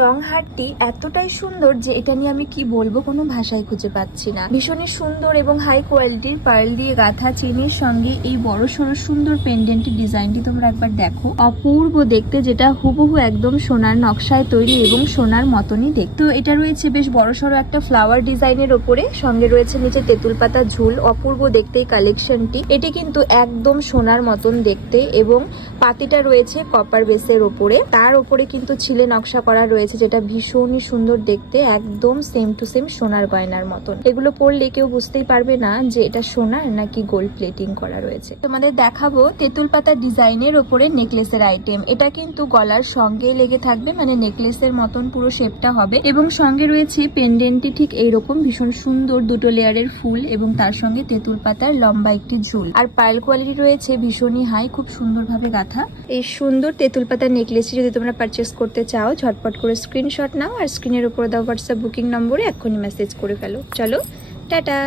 Long হারটি এতটাই সুন্দর যে এটা নিয়ে আমি কি বলবো, কোনো ভাষায় খুঁজে পাচ্ছি না। ভীষণই সুন্দর এবং হাই কোয়ালিটির পার্ল দিয়ে গাঁথা চেনের সঙ্গে এই বড় সড়ো সুন্দর পেন্ডেন্টের ডিজাইনটি তোমরা একবার দেখো, অপূর্ব দেখতে, যেটা হুবহু একদম সোনার নকশায় তৈরি এবং সোনার মতনই দেখতে। তো এটা রয়েছে বেশ বড় সড়ো একটা ফ্লাওয়ার ডিজাইনের ওপরে, সঙ্গে রয়েছে নিচে তেঁতুল পাতা ঝুল। অপূর্ব দেখতে এই কালেকশনটি। এটি কিন্তু একদম সোনার মতন দেখতে এবং পাতিটা রয়েছে কপার বেসের ওপরে, তার ওপরে কিন্তু ছিলে নকশা করা রয়েছে, যেটা ভীষণই সুন্দর দেখতে, একদম সেম টু সেম সোনার গয়নার মতন। এগুলো পরলে কেউ বুঝতেই পারবে না যে এটা সোনার নাকি গোল্ড প্লেটিং করা রয়েছে। তোমাদের দেখাবো তেঁতুল পাতা ডিজাইনের ওপরে নেকলেসের আইটেম। এটা কিন্তু গলার সঙ্গেই লেগে থাকবে, মানে নেকলেসের মতন পুরো শেপটা হবে এবং সঙ্গে রয়েছে পেন্ডেন্টটি ঠিক এইরকম ভীষণ সুন্দর দুটো লেয়ারের ফুল এবং তার সঙ্গে তেঁতুল পাতার লম্বা একটি ঝুল। আর পার্ল কোয়ালিটি রয়েছে ভীষণই হাই, খুব সুন্দরভাবে গাঁথা। এই সুন্দর তেঁতুল পাতার নেকলেসটি যদি তোমরা পারচেস করতে চাও, ঝটপট করে স্ক্রিনশট নাও আর স্ক্রিনের উপর দাও হোয়াটসঅ্যাপ বুকিং নম্বরে এক্ষুনি মেসেজ করে ফেলো। চলো টাটা।